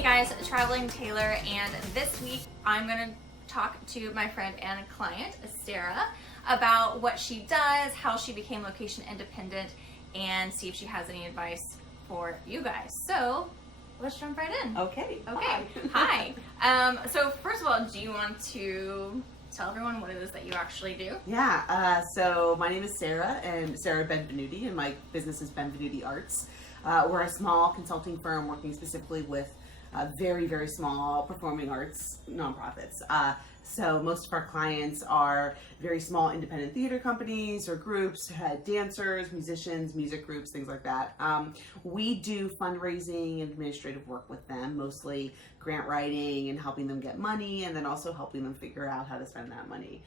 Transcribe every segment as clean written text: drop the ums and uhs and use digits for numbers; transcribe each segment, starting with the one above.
Hey guys, Traveling Taylor, and this week I'm going to talk to my friend and client, Sarah, about what she does, how she became location independent, and see if she has any advice for you guys. So let's jump right in. Okay. Hi. So first of all, do you want to tell everyone what it is that you actually do? Yeah. So my name is Sarah, and Sarah Benvenuti, and my business is Benvenuti Arts. We're a small consulting firm working specifically with very, very small performing arts nonprofits. So most of our clients are very small independent theater companies or groups, dancers, musicians, music groups, things like that. We do fundraising and administrative work with them, mostly grant writing and helping them get money, and then also helping them figure out how to spend that money.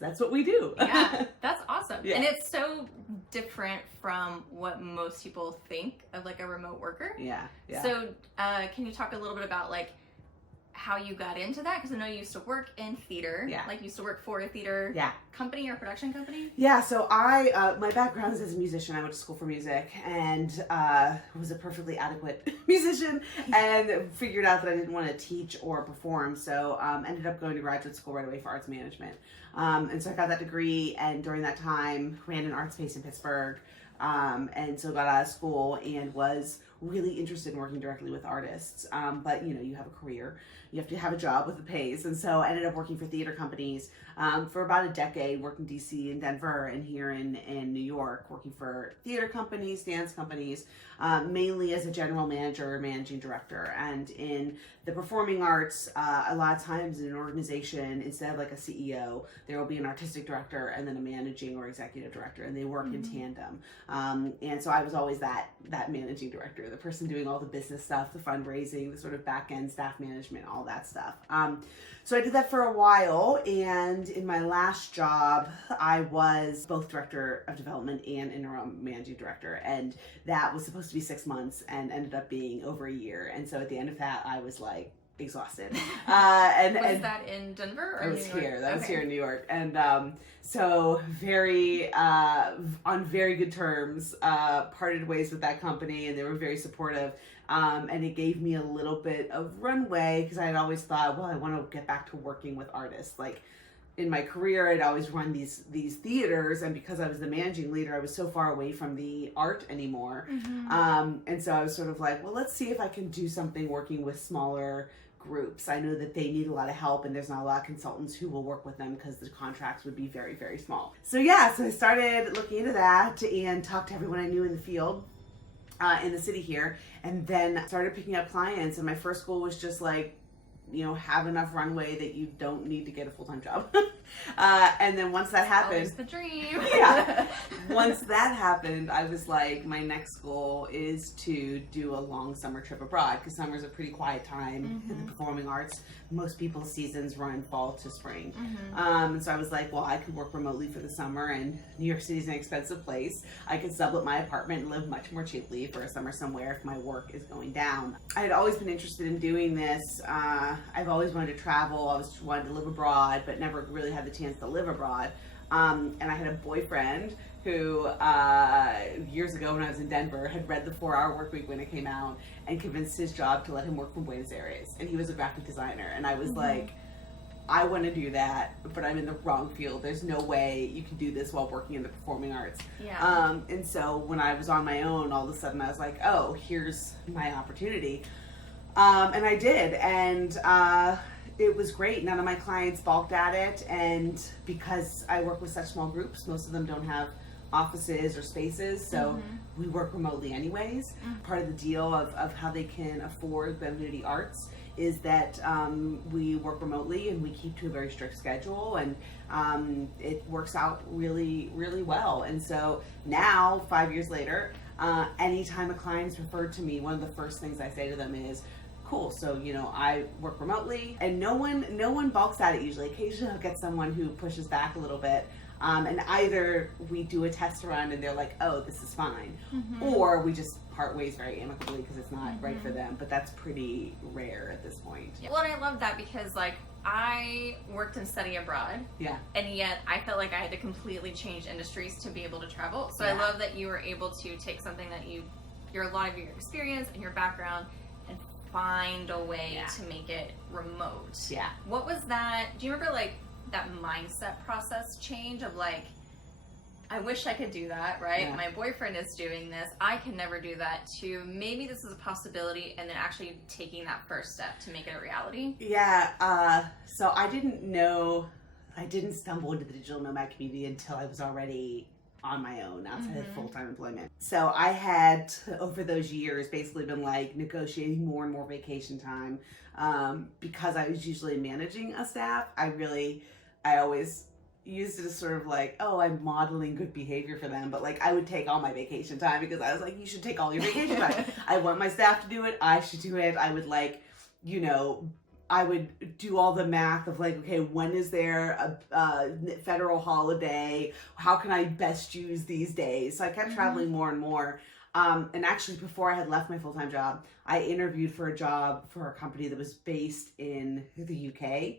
That's what we do. Yeah, that's awesome. Yeah. And it's so different from what most people think of like a remote worker. Yeah. So can you talk a little bit about like how you got into that? Because I know you used to work in theater. Yeah. Like you used to work for a theater company or production company. Yeah, so my background is as a musician. I went to school for music and was a perfectly adequate musician, and figured out that I didn't want to teach or perform, so ended up going to graduate school right away for arts management. And so I got that degree, and during that time ran an art space in Pittsburgh, and so got out of school and was really interested in working directly with artists. But you have a career, you have to have a job with the pays. And so I ended up working for theater companies for about a decade, worked in DC and Denver and here in New York, working for theater companies, dance companies, mainly as a general manager or managing director. And in the performing arts, a lot of times in an organization, instead of like a CEO, there will be an artistic director and then a managing or executive director, and they work in tandem. And so I was always that managing director, the person doing all the business stuff, the fundraising, the sort of back end staff management, all that stuff. So I did that for a while, and in my last job, I was both director of development and interim managing director, and that was supposed to be 6 months and ended up being over a year. And so at the end of that, I was like exhausted. Was that in Denver or New York? Here. That was here in New York, and so very on very good terms. Parted ways with that company, and they were very supportive. And it gave me a little bit of runway because I had always thought, well, I want to get back to working with artists. Like in my career, I'd always run these theaters, and because I was the managing leader, I was so far away from the art anymore. And so I was sort of like, well, let's see if I can do something working with smaller groups. I know that they need a lot of help, and there's not a lot of consultants who will work with them because the contracts would be very, very small. So so I started looking into that and talked to everyone I knew in the field. In the city here, and then started picking up clients, and my first goal was just like, have enough runway that you don't need to get a full-time job. And then once that happened, always the dream. Once that happened, I was like, my next goal is to do a long summer trip abroad, because summer is a pretty quiet time in the performing arts. Most people's seasons run fall to spring. And so I was like, well, I could work remotely for the summer, and New York City is an expensive place. I could sublet my apartment and live much more cheaply for a summer somewhere if my work is going down. I had always been interested in doing this. I've always wanted to travel. I always wanted to live abroad, but never really had the chance to live abroad. And I had a boyfriend who, years ago when I was in Denver, had read The 4-Hour Workweek when it came out and convinced his job to let him work from Buenos Aires. And he was a graphic designer. And I was like, I want to do that, but I'm in the wrong field. There's no way you can do this while working in the performing arts. And so when I was on my own, all of a sudden I was like, oh, here's my opportunity. And I did, and it was great. None of my clients balked at it, and because I work with such small groups, most of them don't have offices or spaces, so we work remotely anyways. Part of the deal of how they can afford Benvenuti Arts is that we work remotely and we keep to a very strict schedule, and it works out really, really well. And so now, 5 years later, anytime a client is referred to me, one of the first things I say to them is, cool, so I work remotely, and no one balks at it usually. Occasionally I'll get someone who pushes back a little bit, and either we do a test run and they're like, oh, this is fine, or we just part ways very amicably because it's not right for them, but that's pretty rare at this point. Well, and I love that because like I worked in study abroad, and yet I felt like I had to completely change industries to be able to travel. So I love that you were able to take something that you a lot of your experience and your background and find a way to make it remote. Yeah. What was that? Do you remember like that mindset process change of like, I wish I could do that, right? Yeah. My boyfriend is doing this. I can never do that, to maybe this is a possibility, and then actually taking that first step to make it a reality? Yeah. So I didn't stumble into the digital nomad community until I was already on my own outside of full-time employment. So I had, over those years, basically been like negotiating more and more vacation time. Because I was usually managing a staff, I always used it as sort of like, oh, I'm modeling good behavior for them, but like I would take all my vacation time because I was like, you should take all your vacation time. I want my staff to do it. I should do it. I would like, I would do all the math of like, okay, when is there a federal holiday? How can I best use these days? So I kept traveling more and more. And actually, before I had left my full-time job, I interviewed for a job for a company that was based in the UK.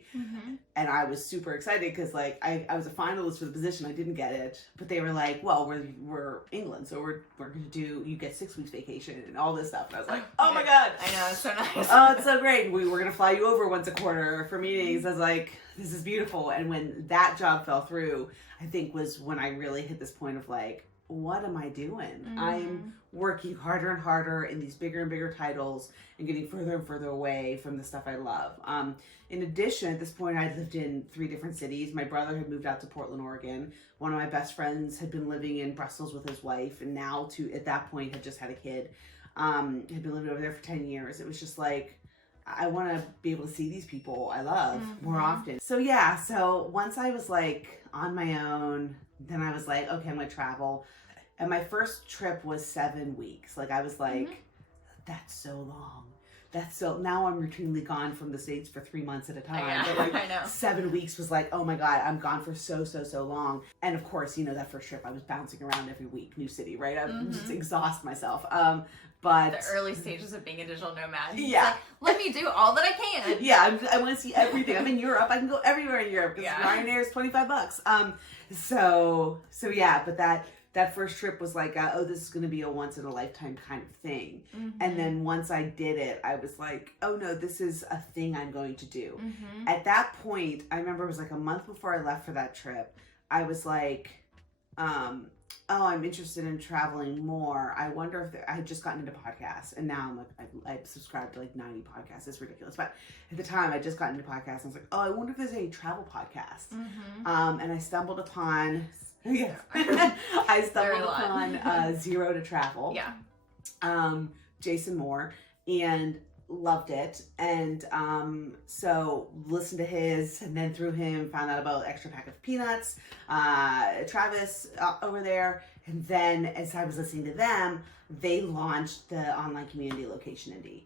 And I was super excited because like I was a finalist for the position. I didn't get it, but they were like, well, we're England, so we're going to you get 6 weeks vacation and all this stuff. And I was like, oh my God. I know, it's so nice. Oh, it's so great. We were going to fly you over once a quarter for meetings. I was like, this is beautiful. And when that job fell through, I think was when I really hit this point of like, what am I doing? I'm working harder and harder in these bigger and bigger titles and getting further and further away from the stuff I love. In addition, at this point, I'd lived in 3 different cities. My brother had moved out to Portland, Oregon. One of my best friends had been living in Brussels with his wife, and now at that point had just had a kid. Had been living over there for 10 years. It was just like, I want to be able to see these people I love more often. So yeah, so once I was like on my own, then I was like, okay, I'm going to travel. And my first trip was 7 weeks. Like I was like, that's so long. Now I'm routinely gone from the States for 3 months at a time. But like I know. 7 weeks was like, oh my God, I'm gone for so long. And of course, that first trip I was bouncing around every week, new city, right? I would just exhaust myself. But the early stages of being a digital nomad. Yeah. Like, let me do all that I can. Yeah, I want to see everything. I'm in Europe. I can go everywhere in Europe because Ryanair is $25. So yeah, but that first trip was like, oh, this is going to be a once in a lifetime kind of thing. And then once I did it, I was like, oh no, this is a thing I'm going to do. At that point, I remember it was like a month before I left for that trip. I was like, oh, I'm interested in traveling more. I wonder if I had just gotten into podcasts, and now I'm like, I subscribed to like 90 podcasts. It's ridiculous. But at the time, I just got into podcasts. And I was like, oh, I wonder if there's a travel podcast. And I stumbled upon, Zero to Travel. Yeah. Jason Moore, and loved it. And so listened to his, and then through him found out about Extra Pack of Peanuts, Travis over there. And then as I was listening to them, they launched the online community Location Indie.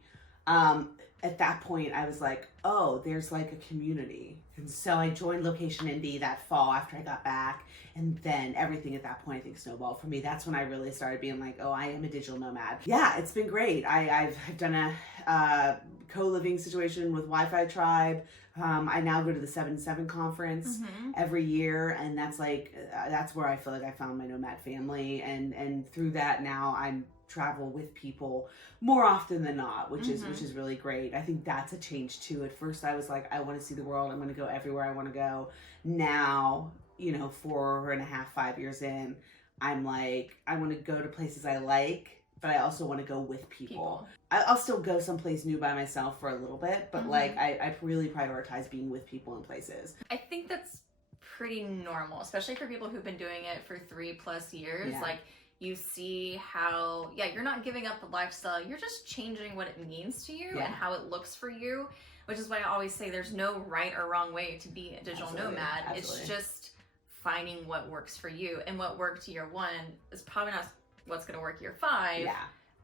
At that point I was like, oh, there's like a community. And so I joined Location Indie that fall after I got back. And then everything at that point, I think, snowballed for me. That's when I really started being like, oh, I am a digital nomad. Yeah, it's been great. I've done a co-living situation with Wi-Fi Tribe. I now go to the 7-7 conference every year. And that's like, that's where I feel like I found my nomad family. And through that now I'm travel with people more often than not, which is really great. I think that's a change too. At first I was like, I want to see the world. I'm going to go everywhere I want to go. Now, 4.5, 5 years in, I'm like, I want to go to places I like, but I also want to go with people. I'll still go someplace new by myself for a little bit, but like I really prioritize being with people in places. I think that's pretty normal, especially for people who've been doing it for 3+ years. Yeah. Like, you see how, you're not giving up the lifestyle, you're just changing what it means to you and how it looks for you, which is why I always say there's no right or wrong way to be a digital nomad. It's just finding what works for you, and what worked year 1 is probably not what's going to work year 5.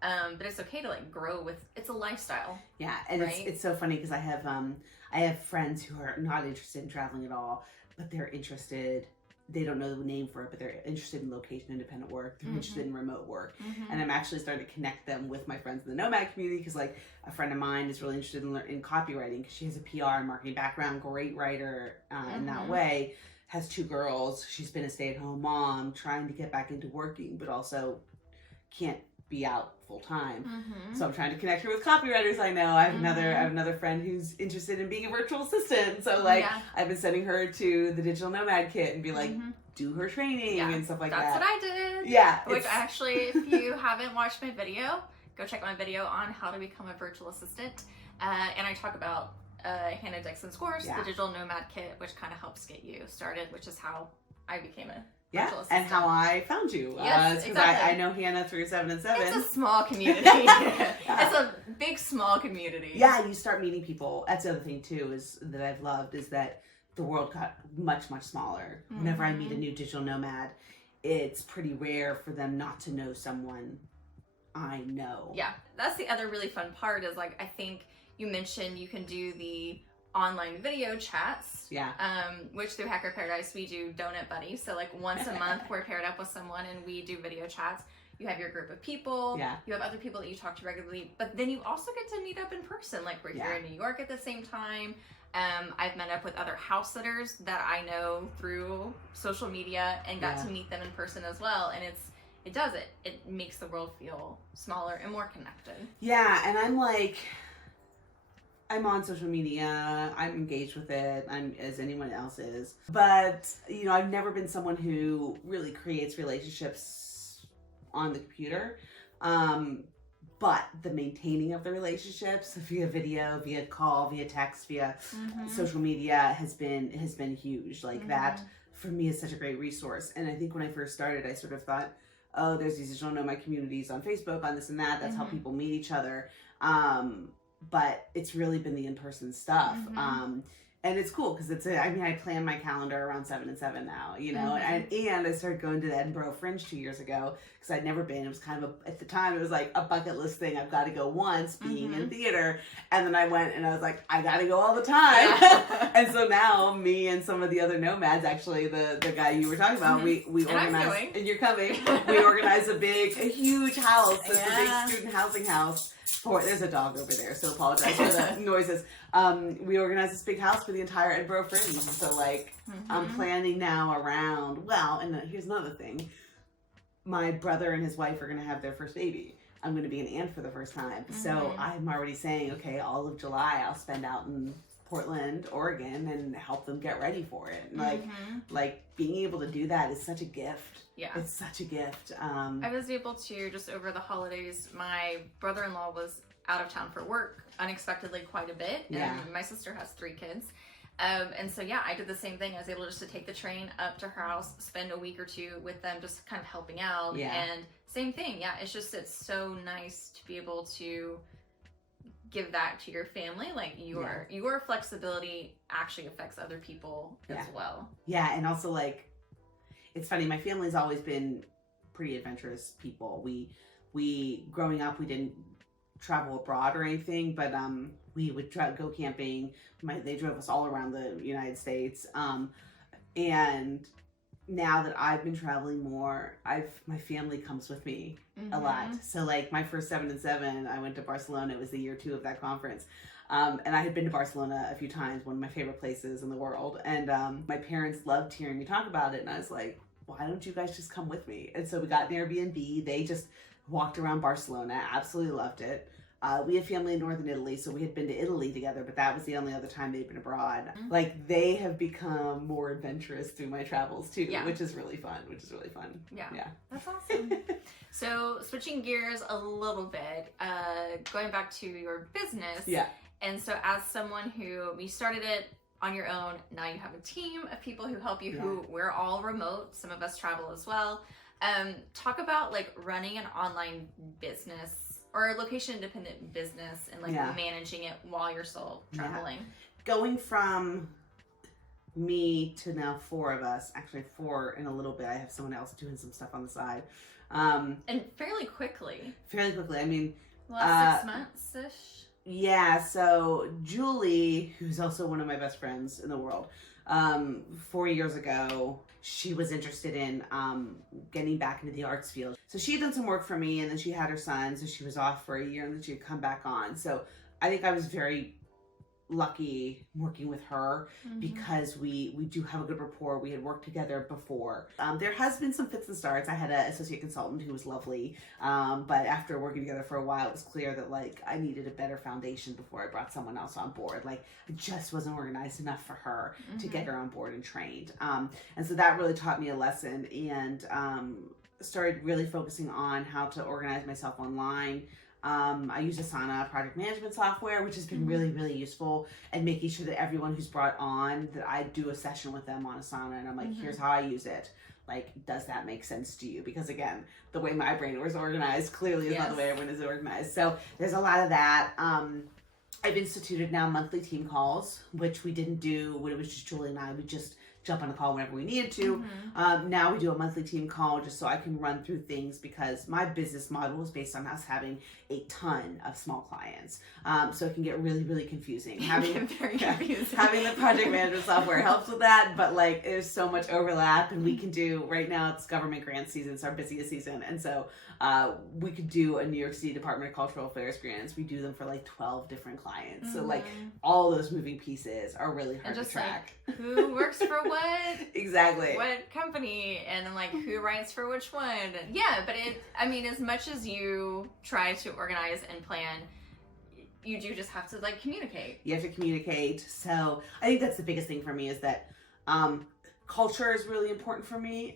But it's okay to like grow with, it's a lifestyle. Yeah. And it's so funny because I have friends who are not interested in traveling at all, but they're interested. They don't know the name for it, but they're interested in location independent work. They're interested in remote work. And I'm actually starting to connect them with my friends in the nomad community, because like a friend of mine is really interested in copywriting because she has a PR and marketing background, great writer in that way, has 2 girls. She's been a stay-at-home mom, trying to get back into working, but also can't be out full time. Mm-hmm. So I'm trying to connect her with copywriters I know. I have another friend who's interested in being a virtual assistant. So like I've been sending her to the Digital Nomad kit and be like, do her training and stuff like that. That's what I did. Yeah. Which actually, if you haven't watched my video, go check my video on how to become a virtual assistant. And I talk about Hannah Dixon's course, the Digital Nomad kit, which kind of helps get you started, which is how I became a virtual assistant. And how I found you. Yes, because I know Hannah through 7 and 7. It's a small community. It's a big, small community. Yeah, you start meeting people. That's the other thing too is that I've loved is that the world got much, much smaller. Whenever I meet a new digital nomad, it's pretty rare for them not to know someone I know. Yeah, that's the other really fun part is like, I think you mentioned you can do the online video chats. Yeah. Which through Hacker Paradise, we do Donut Buddy. So like once a month, we're paired up with someone and we do video chats. You have your group of people. Yeah. You have other people that you talk to regularly, but then you also get to meet up in person. Like we're here in New York at the same time. I've met up with other house sitters that I know through social media and got to meet them in person as well. And it makes the world feel smaller and more connected. Yeah. And I'm on social media. I'm engaged with it. I'm as anyone else is. But, I've never been someone who really creates relationships on the computer. But the maintaining of the relationships via video, via call, via text, via social media has been huge. Like that for me is such a great resource. And I think when I first started, I sort of thought, oh, there's these digital nomad communities on Facebook, on this and that. That's how people meet each other. But it's really been the in-person stuff. And it's cool because I plan my calendar around 7 and 7 now, and I started going to the Edinburgh Fringe 2 years ago because I'd never been. It was kind of at the time, it was like a bucket list thing. I've got to go once being in theater. And then I went and I was like, I got to go all the time. Yeah. And so now me and some of the other nomads, actually the guy you were talking about, we organized, and you're coming, we organized a huge house. It's a big student housing house. There's a dog over there, so apologize for the noises. We organized this big house for the entire Edinburgh Fringe. So I'm planning now around, and here's another thing. My brother and his wife are going to have their first baby. I'm going to be an aunt for the first time. So I'm already saying, okay, all of July I'll spend out in Portland, Oregon, and help them get ready for it. Like being able to do that is such a gift. Yeah. It's such a gift. I was able to, just over the holidays, my brother-in-law was out of town for work unexpectedly quite a bit. And my sister has 3 kids. And so, I did the same thing. I was able just to take the train up to her house, spend a week or 2 with them, just kind of helping out. Yeah. And same thing. Yeah. It's so nice to be able to give that to your family. Like your flexibility actually affects other people as well. Yeah. And also it's funny. My family's always been pretty adventurous people. We growing up, we didn't travel abroad or anything, but we would go camping. They drove us all around the United States. And now that I've been traveling more, my family comes with me a lot. So my first 7 and 7, I went to Barcelona. It was the year 2 of that conference. And I had been to Barcelona a few times, one of my favorite places in the world. And my parents loved hearing me talk about it. And I was like, why don't you guys just come with me? And so we got an Airbnb. They just walked around Barcelona, absolutely loved it. We had family in Northern Italy, so we had been to Italy together, but that was the only other time they'd been abroad. They have become more adventurous through my travels too, which is really fun. Yeah. That's awesome. So switching gears a little bit, going back to your business. Yeah. And so as someone who, you started it on your own, now you have a team of people who help you, who we're all remote. Some of us travel as well. Talk about running an online business or a location independent business and managing it while you're still traveling. Going from me to now 4 of us, actually 4 in a little bit. I have someone else doing some stuff on the side. And fairly quickly. I mean, last 6 months-ish. Yeah, so Julie, who's also one of my best friends in the world, 4 years ago, she was interested in getting back into the arts field. So she had done some work for me, and then she had her son, so she was off for a year, and then she had come back on. So I think I was very lucky working with her because we do have a good rapport. We had worked together before. There has been some fits and starts. I had an associate consultant who was lovely, but after working together for a while, it was clear that like I needed a better foundation before I brought someone else on board. Like I just wasn't organized enough for her to get her on board and trained. And so that really taught me a lesson, and started really focusing on how to organize myself online. I use Asana project management software, which has been really, really useful, and making sure that everyone who's brought on, that I do a session with them on Asana, and I'm like, here's how I use it. Like, does that make sense to you? Because again, the way my brain was organized clearly is not the way everyone is organized. So there's a lot of that. I've instituted now monthly team calls, which we didn't do when it was just Julie and I. We just jump on a call whenever we needed to. Now we do a monthly team call just so I can run through things, because my business model is based on us having a ton of small clients. So it can get really, really confusing. Having the project management software helps with that, but like there's so much overlap, and we can do, right now it's government grant season, it's our busiest season. And so we could do a New York City Department of Cultural Affairs grants. We do them for like 12 different clients. So like all those moving pieces are really hard to track. Like, who works for what? Exactly. What company, and then like who writes for which one? Yeah, but as much as you try to organize and plan, you do just have to like communicate. You have to communicate. So I think that's the biggest thing for me, is that culture is really important for me.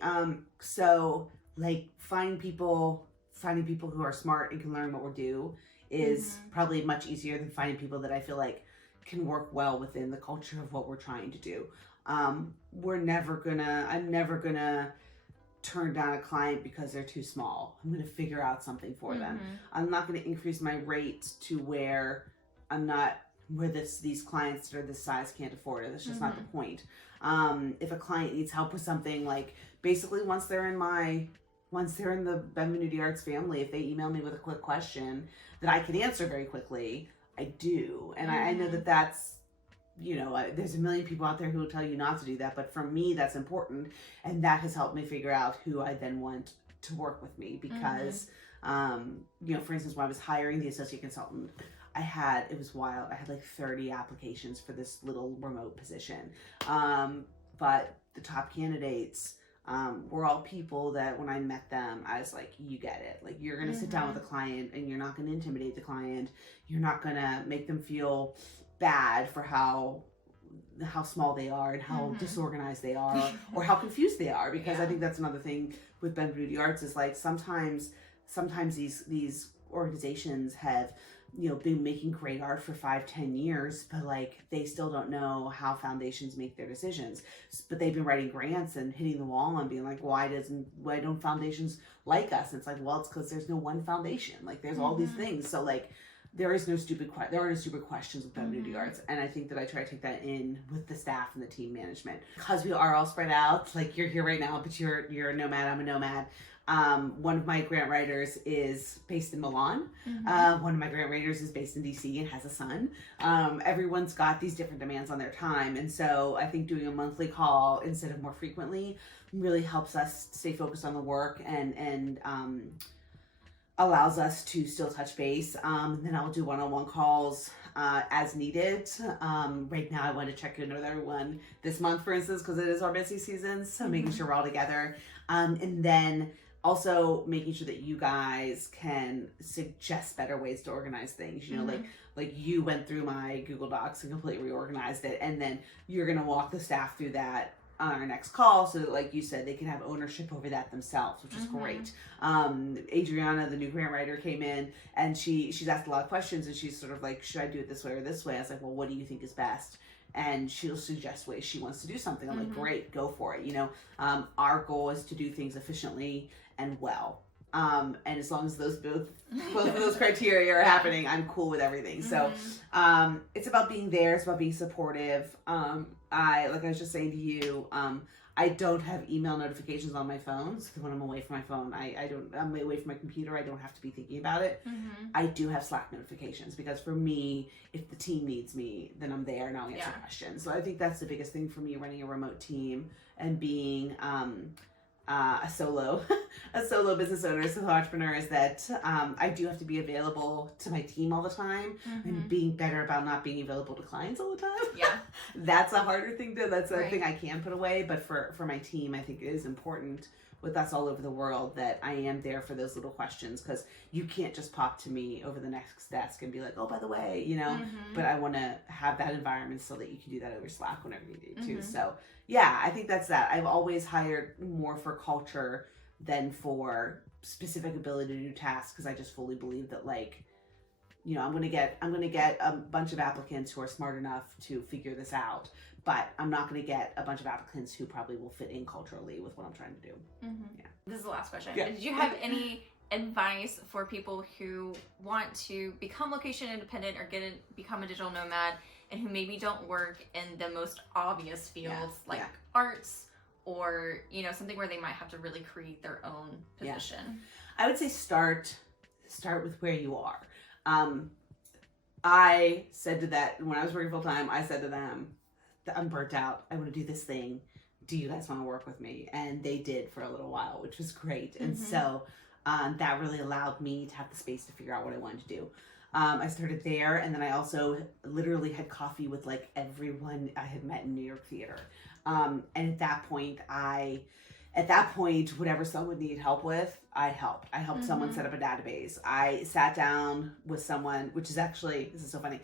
So like finding people who are smart and can learn what we do is probably much easier than finding people that I feel like can work well within the culture of what we're trying to do. I'm never gonna turn down a client because they're too small. I'm gonna figure out something for them. I'm not gonna increase my rate to where these clients that are this size can't afford it. That's just not the point. If a client needs help with something, like basically once they're in the Benvenuti Arts family, if they email me with a quick question that I can answer very quickly, I do. And I know that that's, there's a million people out there who will tell you not to do that, but for me, that's important. And that has helped me figure out who I then want to work with me, because, for instance, when I was hiring the associate consultant, it was wild. I had like 30 applications for this little remote position. But the top candidates, were all people that when I met them, I was like, you get it. Like, you're going to sit down with a client, and you're not going to intimidate the client. You're not going to make them feel bad for how small they are and how disorganized they are or how confused they are. Because I think that's another thing with Benvenuti Arts is like sometimes these organizations have been making great art for 5-10 years, but like they still don't know how foundations make their decisions. But they've been writing grants and hitting the wall and being like, why don't foundations like us? And it's like, well, it's because there's no one foundation. Like there's all these things. So like there are no stupid questions with Benvenuti Arts. And I think that I try to take that in with the staff and the team management, because we are all spread out. Like you're here right now, but you're a nomad. I'm a nomad. One of my grant writers is based in Milan. One of my grant writers is based in DC and has a son. Everyone's got these different demands on their time. And so I think doing a monthly call instead of more frequently really helps us stay focused on the work and allows us to still touch base. Then I'll do one-on-one calls as needed. Right now I want to check in with everyone this month, for instance, because it is our busy season. So making sure we're all together. And then also making sure that you guys can suggest better ways to organize things. Like you went through my Google Docs and completely reorganized it, and then you're gonna walk the staff through that on our next call, so that, like you said, they can have ownership over that themselves, which is great. Adriana, the new grant writer, came in and she's asked a lot of questions, and she's sort of like, should I do it this way or this way? I was like, well, what do you think is best? And she'll suggest ways she wants to do something. I'm like, great, go for it. Our goal is to do things efficiently and well. And as long as both of those criteria are happening, I'm cool with everything. So it's about being there. It's about being supportive. Like I was just saying to you, I don't have email notifications on my phone. So when I'm away from my phone, I'm away from my computer. I don't have to be thinking about it. I do have Slack notifications, because for me, if the team needs me, then I'm there and I'll answer questions. So I think that's the biggest thing for me, running a remote team and being, a solo a solo business owner, a solo entrepreneur, is that I do have to be available to my team all the time, and being better about not being available to clients all the time. Yeah. That's a harder thing that's a thing I can put away, but for my team, I think it is important with us all over the world that I am there for those little questions, because you can't just pop to me over the next desk and be like, oh, by the way, but I want to have that environment so that you can do that over Slack whenever you need to. So yeah, I think that's that. I've always hired more for culture than for specific ability to do tasks, because I just fully believe that, like, I'm gonna get a bunch of applicants who are smart enough to figure this out, but I'm not gonna get a bunch of applicants who probably will fit in culturally with what I'm trying to do. Yeah. This is the last question. Yeah. Did you have any advice for people who want to become location independent or become a digital nomad, and who maybe don't work in the most obvious fields like arts, or something where they might have to really create their own position? I would say start with where you are. I said to that when I was working full time, I said to them, I'm burnt out. I want to do this thing. Do you guys want to work with me? And they did for a little while, which was great. And so that really allowed me to have the space to figure out what I wanted to do. I started there, and then I also literally had coffee with like everyone I had met in New York theater. And at that point, whatever someone needed help with, I helped. I helped someone set up a database. I sat down with someone, which is actually, this is so funny.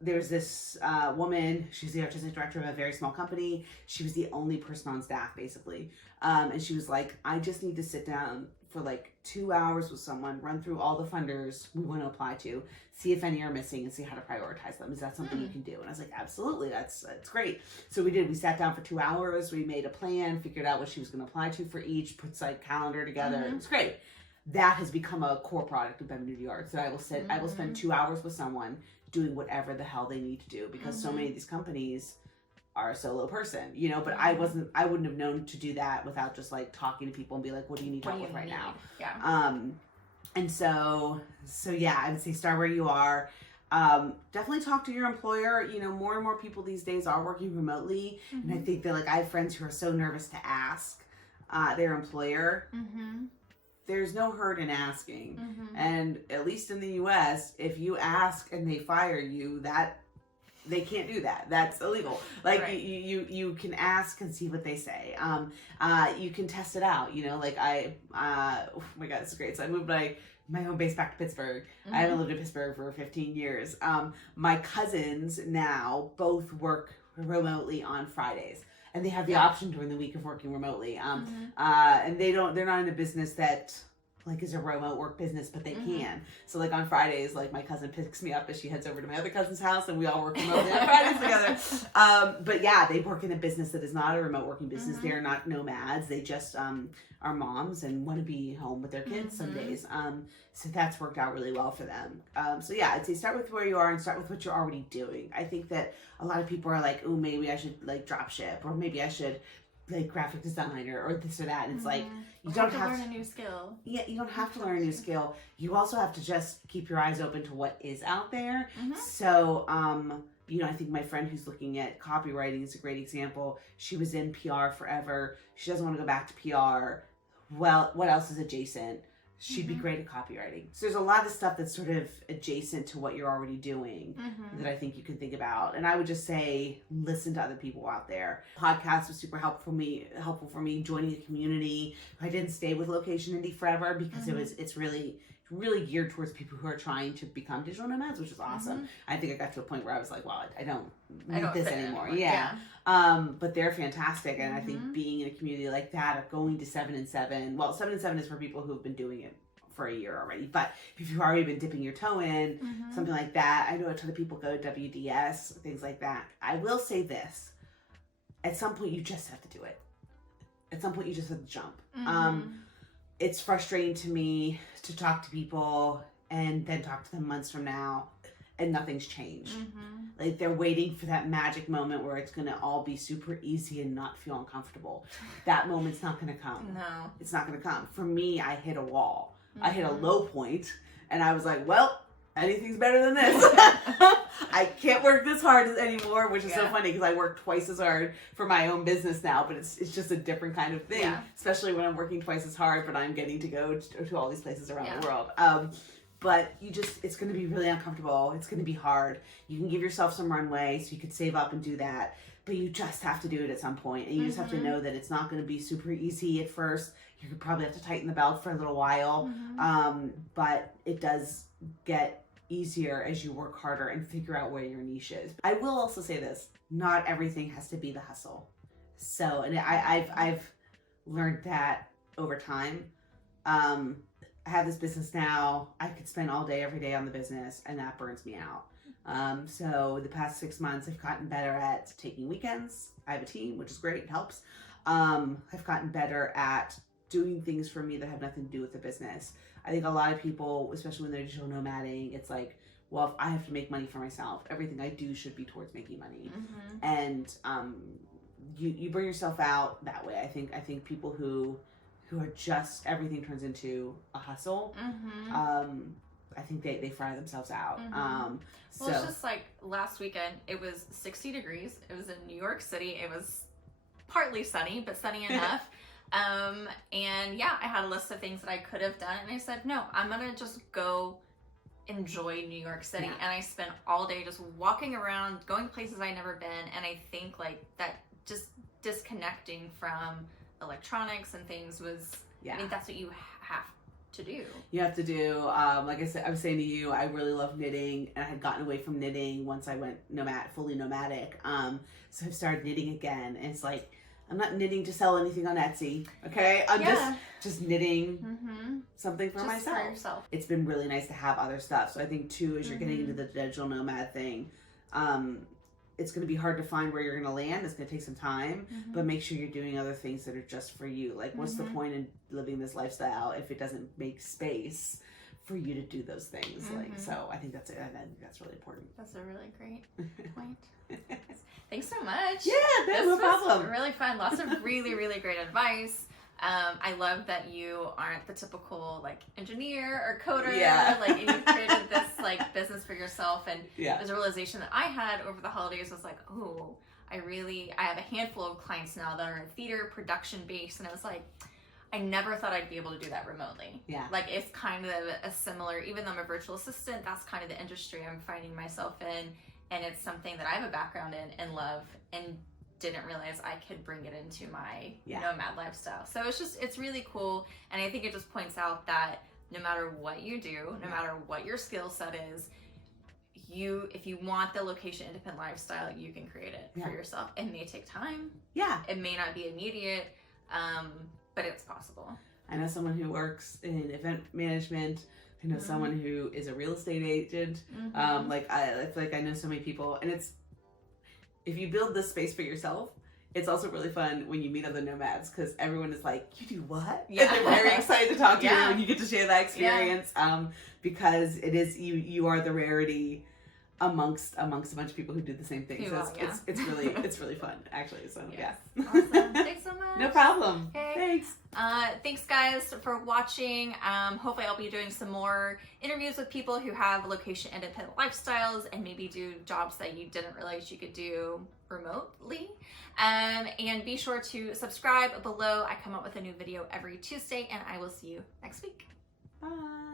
There's this woman, she's the artistic director of a very small company. She was the only person on staff, basically. And she was like, I just need to sit down for like 2 hours with someone, run through all the funders we want to apply to, see if any are missing, and see how to prioritize them. Is that something you can do? And I was like, absolutely, that's great. So we did. We sat down for 2 hours. We made a plan, figured out what she was going to apply to for each, put like calendar together. It was great. That has become a core product of Benvenuti Art. So I will spend 2 hours with someone doing whatever the hell they need to do, because so many of these companies are a solo person, but I wouldn't have known to do that without just like talking to people and be like, what do you need help with right now? Yeah. And so yeah, I would say start where you are. Definitely talk to your employer. More and more people these days are working remotely. And I think that, like, I have friends who are so nervous to ask their employer. There's no hurt in asking. And at least in the US, if you ask and they fire you, they can't do that. That's illegal. Like, right. you can ask and see what they say. You can test it out. Like oh my God, this is great. So I moved my home base back to Pittsburgh. I haven't lived in Pittsburgh for 15 years. My cousins now both work remotely on Fridays, and they have the option during the week of working remotely. And they're not in a business that like is a remote work business, but they can. So like on Fridays, like my cousin picks me up as she heads over to my other cousin's house, and we all work remotely on Fridays together. But yeah, they work in a business that is not a remote working business. They're not nomads. They just are moms and want to be home with their kids some days. So that's worked out really well for them. So yeah, I'd say start with where you are and start with what you're already doing. I think that a lot of people are like, oh, maybe I should like drop ship, or maybe I should like graphic designer or this or that. And it's like, you don't have to learn a new skill. Yeah, you don't have to learn a new skill. You also have to just keep your eyes open to what is out there. So, I think my friend who's looking at copywriting is a great example. She was in PR forever. She doesn't want to go back to PR. Well, what else is adjacent? She'd be great at copywriting. So there's a lot of stuff that's sort of adjacent to what you're already doing that I think you can think about. And I would just say, listen to other people out there. Podcasts was super helpful for me. Joining a community. I didn't stay with Location Indie forever because it's really geared towards people who are trying to become digital nomads, which is awesome. I think I got to a point where I was like, well, I don't need this anymore. Yeah. But they're fantastic. And I think being in a community like that, or going to 7 and 7, well, 7 and 7 is for people who have been doing it for a year already. But if you've already been dipping your toe in, something like that, I know a ton of people go to WDS, things like that. I will say this, at some point you just have to do it. At some point you just have to jump. It's frustrating to me to talk to people and then talk to them months from now and nothing's changed. Like, they're waiting for that magic moment where it's going to all be super easy and not feel uncomfortable. That moment's not going to come. No. It's not going to come. For me, I hit a wall. I hit a low point and I was like, well, anything's better than this. I can't work this hard anymore, which is so funny because I work twice as hard for my own business now, but it's just a different kind of thing, especially when I'm working twice as hard, but I'm getting to go to all these places around the world. But it's going to be really uncomfortable. It's going to be hard. You can give yourself some runway so you could save up and do that, but you just have to do it at some point, and you just have to know that it's not going to be super easy at first. You could probably have to tighten the belt for a little while, but it does get easier as you work harder and figure out where your niche is. I will also say this: not everything has to be the hustle. So, and I've learned that over time. I have this business now. I could spend all day, every day on the business, and that burns me out. So the past 6 months, I've gotten better at taking weekends. I have a team, which is great. It helps. I've gotten better at doing things for me that have nothing to do with the business. I think a lot of people, especially when they're digital nomading, it's like, well, if I have to make money for myself, everything I do should be towards making money. And you burn yourself out that way. I think people who are just, everything turns into a hustle. I think they fry themselves out. Well, it's just like last weekend, it was 60 degrees. It was in New York City. It was partly sunny, but sunny enough. And yeah, I had a list of things that I could have done. And I said, no, I'm going to just go enjoy New York City. And I spent all day just walking around, going places I'd never been. And I think like that just disconnecting from electronics and things was, I think that's what you have to do. You have to do, like I said, I was saying to you, I really love knitting, and I had gotten away from knitting once I went fully nomadic. So I've started knitting again, and it's like, I'm not knitting to sell anything on Etsy, okay? I'm just knitting something for myself. For yourself. It's been really nice to have other stuff. So I think too, as you're getting into the digital nomad thing, it's going to be hard to find where you're going to land. It's going to take some time, but make sure you're doing other things that are just for you. Like, what's the point in living this lifestyle if it doesn't make space for you to do those things? Like, so I think that's it. I think that's really important. That's a really great point. Thanks so much. Yeah, no problem. Was really fun. Lots of really, really great advice. I love that you aren't the typical like engineer or coder. Like you created this like business for yourself, and there's a realization that I had over the holidays was like, oh, I have a handful of clients now that are theater production based, and I was like, I never thought I'd be able to do that remotely. Like it's kind of a similar, even though I'm a virtual assistant, that's kind of the industry I'm finding myself in, and it's something that I have a background in and love, and didn't realize I could bring it into my nomad lifestyle. So it's really cool. And I think it just points out that no matter what you do, no matter what your skill set is, if you want the location independent lifestyle, you can create it for yourself. It may take time. It may not be immediate, but it's possible. I know someone who works in event management. I know someone who is a real estate agent. Like I feel like I know so many people, and if you build this space for yourself, it's also really fun when you meet other nomads, because everyone is like, you do what? And they're very excited to talk to you, and you get to share that experience, because it is, you are the rarity amongst a bunch of people who do the same thing. So it's really fun, actually. So Awesome. Thanks so much. No problem. Okay. Thanks. Thanks guys for watching. Hopefully I'll be doing some more interviews with people who have location independent lifestyles and maybe do jobs that you didn't realize you could do remotely. And be sure to subscribe below. I come up with a new video every Tuesday, and I will see you next week. Bye.